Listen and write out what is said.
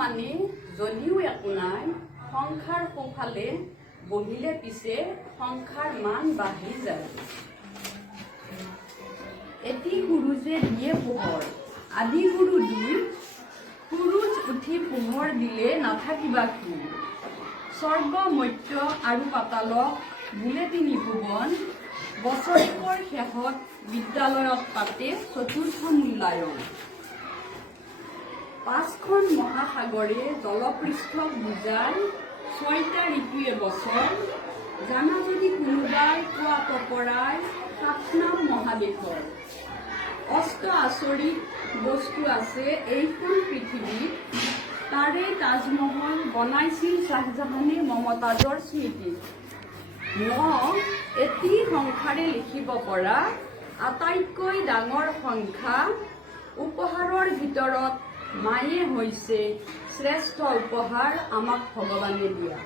মানে যদিও একো নাই, সংসাৰ সোঁফালে বহিলে পিছে সংসাৰ মান বাঢ়ি যায়। এটি সূৰুজে দিয়ে পোহৰ, আদি গুৰু দুই, সূৰুজ উঠি পোহৰ দিলে নাথাকিবা কি। স্বৰ্গ মৰ্ত্য আৰু পাতালক বোলে তিনি ভুৱন, বছৰেকৰ শেষত বিদ্যালয়ত পাতে চতুৰ্থ মূল্যায়ন। পাঁচখন মহাসাগৰে জলপৃষ্ঠক বুজাই, ছয়টা ঋতুৱে বছৰ, জানা যদি কোনোবাই কোৱা তপৰাই সাতনাম মহাদেশৰ। অষ্ট আচৰিত বস্তু আছে এইখন পৃথিৱীত, তাৰে তাজমহল বনাইছিল শ্বাহজাহানে মমতাজৰ স্মৃতিত। এটি সংসাৰে লিখিব পৰা আটাইতকৈ ডাঙৰ সংখ্যা, উপহাৰৰ ভিতৰত মায়ে হৈছে শ্ৰেষ্ঠ উপহাৰ আমাক ভগৱানে দিয়া।